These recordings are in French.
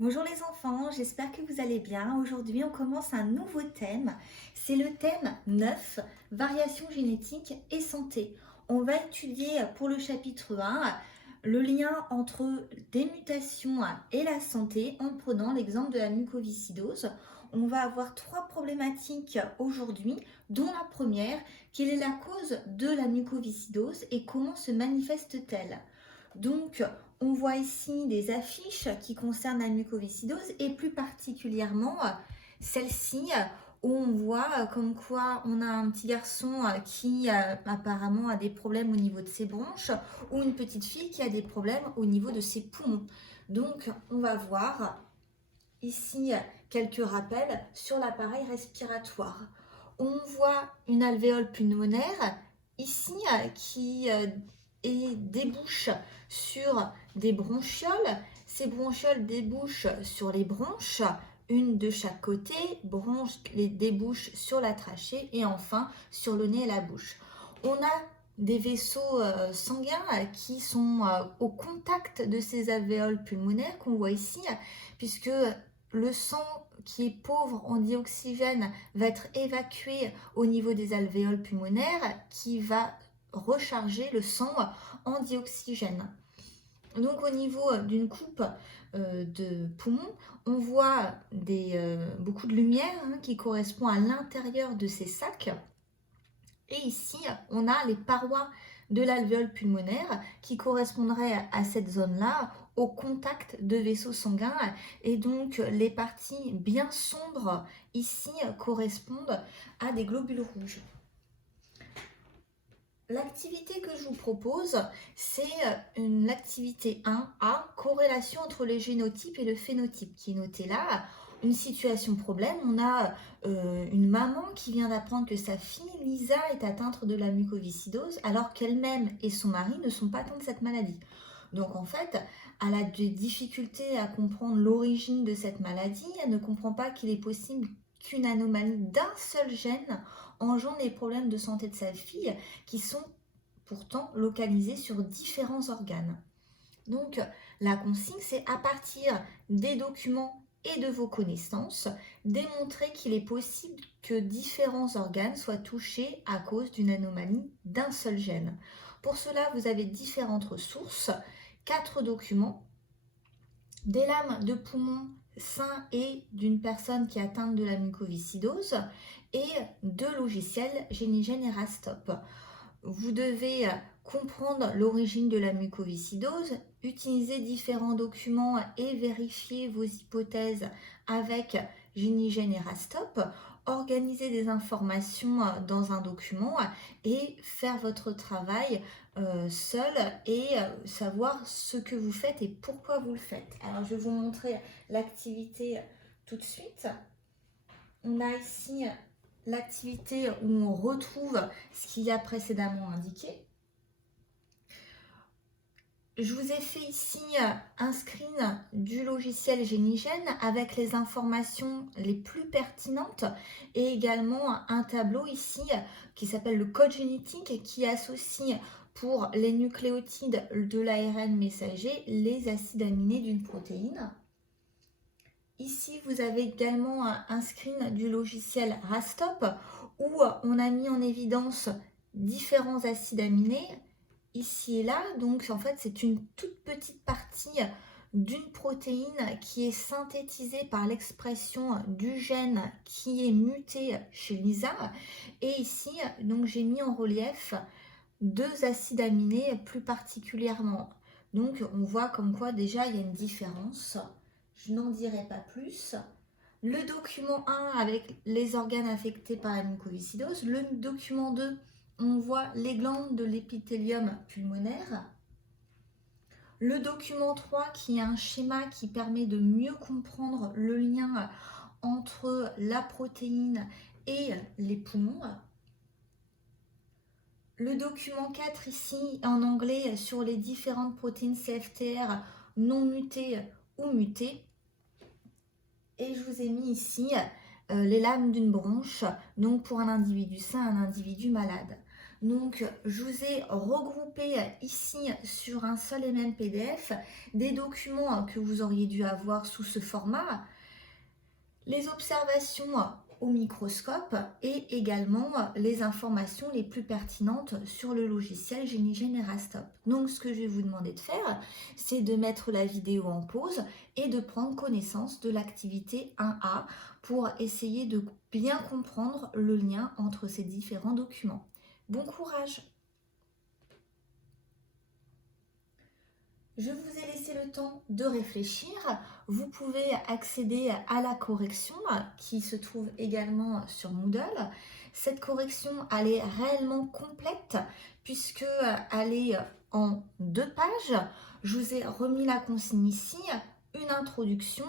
Bonjour les enfants, j'espère que vous allez bien. Aujourd'hui, on commence un nouveau thème. C'est le thème 9, variation génétique et santé. On va étudier pour le chapitre 1 le lien entre des mutations et la santé en prenant l'exemple de la mucoviscidose. On va avoir trois problématiques aujourd'hui, dont la première, quelle est la cause de la mucoviscidose et comment se manifeste-t-elle? Donc, on voit ici des affiches qui concernent la mucoviscidose et plus particulièrement celle-ci où on voit comme quoi on a un petit garçon qui apparemment a des problèmes au niveau de ses bronches ou une petite fille qui a des problèmes au niveau de ses poumons. Donc, on va voir ici quelques rappels sur l'appareil respiratoire. On voit une alvéole pulmonaire ici qui débouche sur des bronchioles. Ces bronchioles débouchent sur les bronches, une de chaque côté, bronches les débouchent sur la trachée et enfin sur le nez et la bouche. On a des vaisseaux sanguins qui sont au contact de ces alvéoles pulmonaires qu'on voit ici, puisque le sang qui est pauvre en dioxygène va être évacué au niveau des alvéoles pulmonaires qui va recharger le sang en dioxygène. Donc au niveau d'une coupe de poumon, on voit beaucoup de lumière qui correspond à l'intérieur de ces sacs. Et ici, on a les parois de l'alvéole pulmonaire qui correspondraient à cette zone-là au contact de vaisseaux sanguins. Et donc, les parties bien sombres ici correspondent à des globules rouges. L'activité que je vous propose, c'est l'activité 1A, corrélation entre les génotypes et le phénotype, qui est notée là. Une situation problème, on a une maman qui vient d'apprendre que sa fille Lisa est atteinte de la mucoviscidose, alors qu'elle-même et son mari ne sont pas atteints de cette maladie. Donc en fait, elle a des difficultés à comprendre l'origine de cette maladie, elle ne comprend pas qu'il est possible qu'une anomalie d'un seul gène engendre les problèmes de santé de sa fille qui sont pourtant localisés sur différents organes. Donc la consigne, c'est à partir des documents et de vos connaissances, démontrer qu'il est possible que différents organes soient touchés à cause d'une anomalie d'un seul gène. Pour cela, vous avez différentes ressources, 4 documents, des lames de poumon sains et d'une personne qui est atteinte de la mucoviscidose et 2 logiciels Génigène et Rastop. Vous devez comprendre l'origine de la mucoviscidose, utiliser différents documents et vérifier vos hypothèses avec Génigène et Rastop, organiser des informations dans un document et faire votre travail seul et savoir ce que vous faites et pourquoi vous le faites. Alors je vais vous montrer l'activité tout de suite. On a ici l'activité où on retrouve ce qu'il y a précédemment indiqué. Je vous ai fait ici un screen du logiciel Génigène avec les informations les plus pertinentes et également un tableau ici qui s'appelle le code génétique qui associe pour les nucléotides de l'ARN messager les acides aminés d'une protéine. Ici, vous avez également un screen du logiciel Rastop où on a mis en évidence différents acides aminés ici et là. Donc, en fait, c'est une toute petite partie d'une protéine qui est synthétisée par l'expression du gène qui est muté chez Lisa. Et ici, donc, j'ai mis en relief 2 acides aminés plus particulièrement. Donc, on voit comme quoi déjà il y a une différence. Je n'en dirai pas plus. Le document 1 avec les organes affectés par la mucoviscidose. Le document 2, on voit les glandes de l'épithélium pulmonaire. Le document 3 qui est un schéma qui permet de mieux comprendre le lien entre la protéine et les poumons. Le document 4 ici en anglais sur les différentes protéines CFTR non mutées ou mutées. Et je vous ai mis ici les lames d'une bronche, donc pour un individu sain, un individu malade. Donc, je vous ai regroupé ici sur un seul et même PDF des documents que vous auriez dû avoir sous ce format, les observations au microscope et également les informations les plus pertinentes sur le logiciel GeniGen et Rastop. Donc, ce que je vais vous demander de faire, c'est de mettre la vidéo en pause et de prendre connaissance de l'activité 1A pour essayer de bien comprendre le lien entre ces différents documents. Bon courage! Je vous ai laissé le temps de réfléchir. Vous pouvez accéder à la correction qui se trouve également sur Moodle. Cette correction, elle est réellement complète puisqu'elle est en 2 pages. Je vous ai remis la consigne ici, une introduction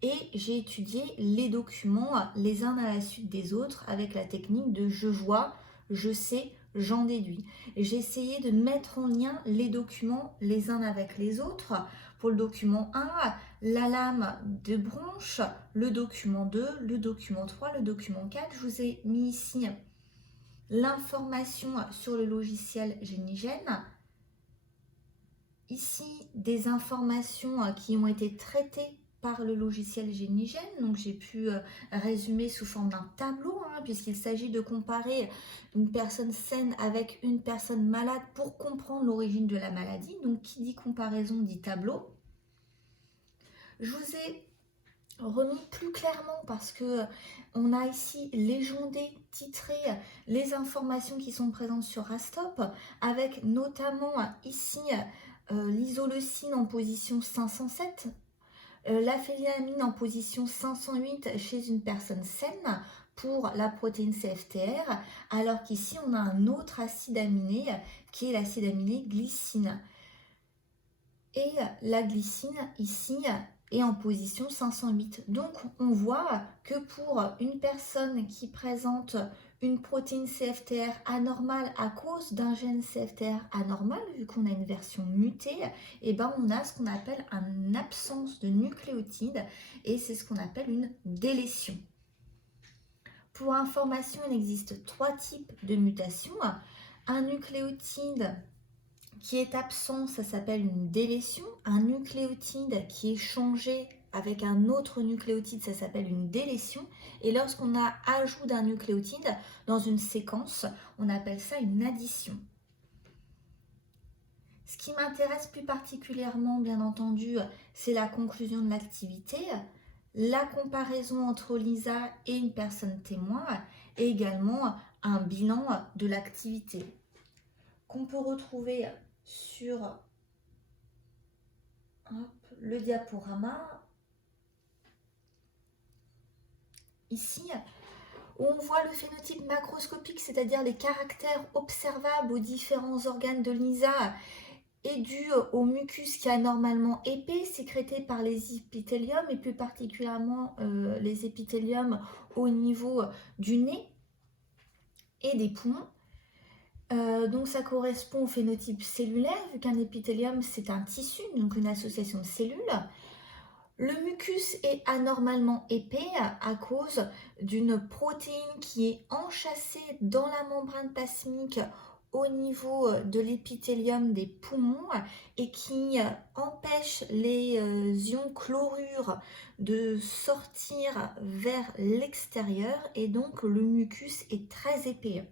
et j'ai étudié les documents les uns à la suite des autres avec la technique de je vois, je sais, j'en déduis. J'ai essayé de mettre en lien les documents les uns avec les autres. Pour le document 1, la lame de bronche, le document 2, le document 3, le document 4. Je vous ai mis ici l'information sur le logiciel GeniGen. Ici, des informations qui ont été traitées par le logiciel GeniGen. Donc, j'ai pu résumer sous forme d'un tableau, puisqu'il s'agit de comparer une personne saine avec une personne malade pour comprendre l'origine de la maladie. Donc, qui dit comparaison dit tableau. Je vous ai remis plus clairement parce que on a ici légendé, titré les informations qui sont présentes sur Rastop, avec notamment ici l'isoleucine en position 507, la phénylamine en position 508 chez une personne saine pour la protéine CFTR, alors qu'ici on a un autre acide aminé qui est l'acide aminé glycine. Et la glycine ici est en position 508. Donc on voit que pour une personne qui présente une protéine CFTR anormale à cause d'un gène CFTR anormal, vu qu'on a une version mutée, et ben on a ce qu'on appelle une absence de nucléotides et c'est ce qu'on appelle une délétion. Pour information, il existe 3 types de mutations. Un nucléotide qui est absent, ça s'appelle une délétion. Un nucléotide qui est changé avec un autre nucléotide, ça s'appelle une délétion. Et lorsqu'on a ajout d'un nucléotide dans une séquence, on appelle ça une addition. Ce qui m'intéresse plus particulièrement, bien entendu, c'est la conclusion de l'activité, la comparaison entre Lisa et une personne témoin, et également un bilan de l'activité qu'on peut retrouver sur le diaporama. Ici, où on voit le phénotype macroscopique, c'est-à-dire les caractères observables aux différents organes de Lisa, est dû au mucus qui est anormalement épais, sécrété par les épithéliums, et plus particulièrement les épithéliums au niveau du nez et des poumons. Donc ça correspond au phénotype cellulaire, vu qu'un épithélium c'est un tissu, donc une association de cellules. Le mucus est anormalement épais à cause d'une protéine qui est enchâssée dans la membrane plasmique au niveau de l'épithélium des poumons et qui empêche les ions chlorure de sortir vers l'extérieur et donc le mucus est très épais.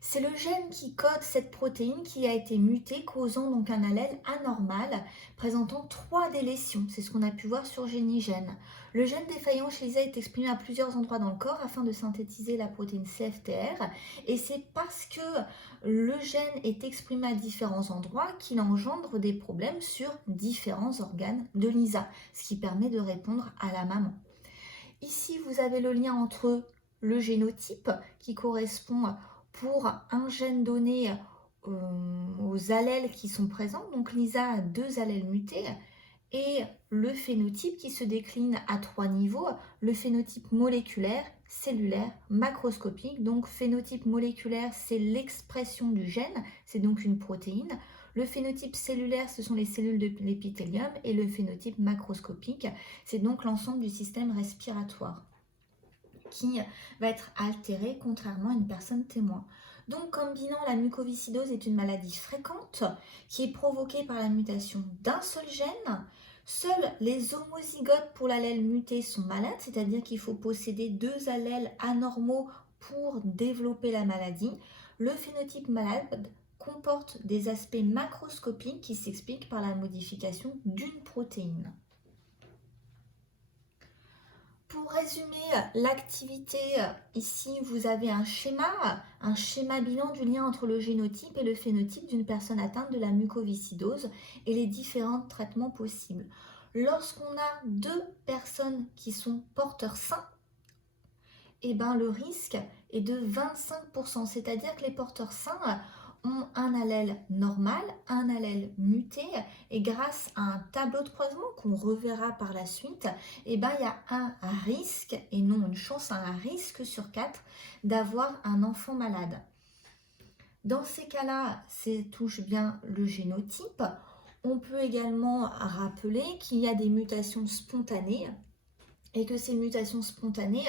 C'est le gène qui code cette protéine qui a été mutée, causant donc un allèle anormal, présentant 3 délétions. C'est ce qu'on a pu voir sur GeniGen. Le gène défaillant chez Lisa est exprimé à plusieurs endroits dans le corps afin de synthétiser la protéine CFTR. Et c'est parce que le gène est exprimé à différents endroits qu'il engendre des problèmes sur différents organes de Lisa, ce qui permet de répondre à la maman. Ici, vous avez le lien entre le génotype qui correspond pour un gène donné aux allèles qui sont présents. Donc Lisa a 2 allèles mutés et le phénotype qui se décline à 3 niveaux. Le phénotype moléculaire, cellulaire, macroscopique. Donc phénotype moléculaire, c'est l'expression du gène, c'est donc une protéine. Le phénotype cellulaire, ce sont les cellules de l'épithélium et le phénotype macroscopique, c'est donc l'ensemble du système respiratoire qui va être altéré contrairement à une personne témoin. Donc, comme bilan, la mucoviscidose est une maladie fréquente qui est provoquée par la mutation d'un seul gène. Seuls les homozygotes pour l'allèle muté sont malades, c'est-à-dire qu'il faut posséder 2 allèles anormaux pour développer la maladie. Le phénotype malade comporte des aspects macroscopiques qui s'expliquent par la modification d'une protéine. Pour résumer l'activité, ici vous avez un schéma bilan du lien entre le génotype et le phénotype d'une personne atteinte de la mucoviscidose et les différents traitements possibles. Lorsqu'on a 2 personnes qui sont porteurs sains, le risque est de 25%, c'est-à-dire que les porteurs sains ont un allèle normal, un allèle muté, et grâce à un tableau de croisement qu'on reverra par la suite, il y a un risque, et non une chance, un risque sur 4 d'avoir un enfant malade. Dans ces cas-là, ça touche bien le génotype. On peut également rappeler qu'il y a des mutations spontanées, et que ces mutations spontanées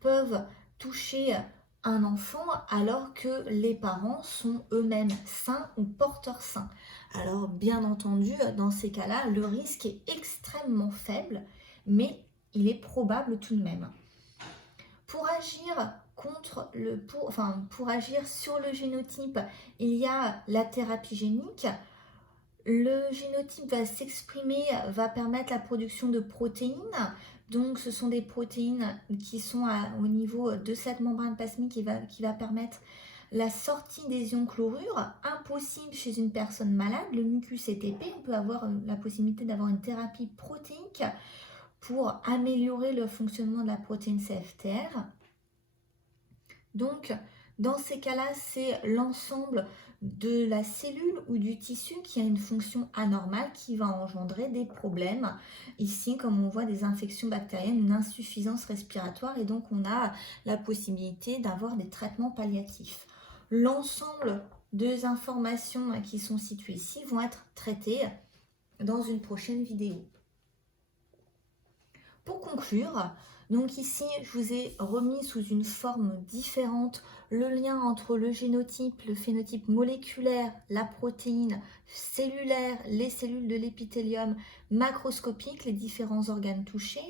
peuvent toucher un enfant alors que les parents sont eux-mêmes sains ou porteurs sains. Alors bien entendu, dans ces cas-là, le risque est extrêmement faible, mais il est probable tout de même. Pour agir pour agir sur le génotype, il y a la thérapie génique. Le génotype va s'exprimer, va permettre la production de protéines. Donc, ce sont des protéines qui sont au niveau de cette membrane plasmique qui va permettre la sortie des ions chlorure. Impossible chez une personne malade, le mucus est épais. On peut avoir la possibilité d'avoir une thérapie protéique pour améliorer le fonctionnement de la protéine CFTR. Donc, dans ces cas-là, c'est l'ensemble de la cellule ou du tissu qui a une fonction anormale qui va engendrer des problèmes. Ici, comme on voit, des infections bactériennes, une insuffisance respiratoire, et donc on a la possibilité d'avoir des traitements palliatifs. L'ensemble des informations qui sont situées ici vont être traitées dans une prochaine vidéo. Pour conclure, donc ici, je vous ai remis sous une forme différente le lien entre le génotype, le phénotype moléculaire, la protéine cellulaire, les cellules de l'épithélium macroscopique, les différents organes touchés.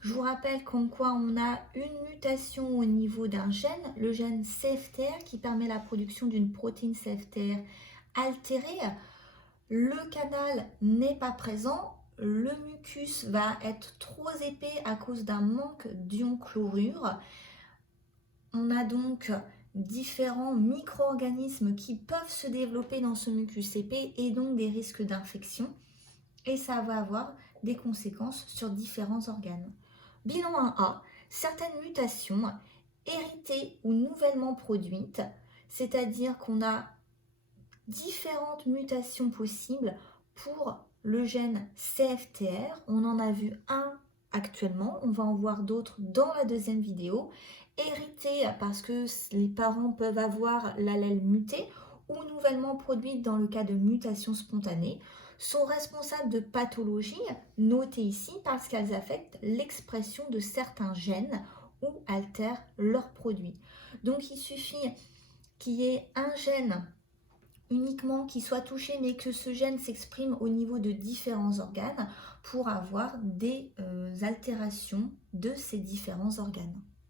Je vous rappelle comme quoi on a une mutation au niveau d'un gène, le gène CFTR, qui permet la production d'une protéine CFTR altérée. Le canal n'est pas présent. Le mucus va être trop épais à cause d'un manque d'ion chlorure. On a donc différents micro-organismes qui peuvent se développer dans ce mucus épais et donc des risques d'infection. Et ça va avoir des conséquences sur différents organes. Bilan 1A, certaines mutations héritées ou nouvellement produites, c'est-à-dire qu'on a différentes mutations possibles pour le gène CFTR. On en a vu un actuellement, on va en voir d'autres dans la deuxième vidéo. Hérité parce que les parents peuvent avoir l'allèle muté ou nouvellement produite dans le cas de mutation spontanée, sont responsables de pathologies notées ici parce qu'elles affectent l'expression de certains gènes ou altèrent leurs produits. Donc il suffit qu'il y ait un gène uniquement qui soit touché, mais que ce gène s'exprime au niveau de différents organes pour avoir des altérations de ces différents organes.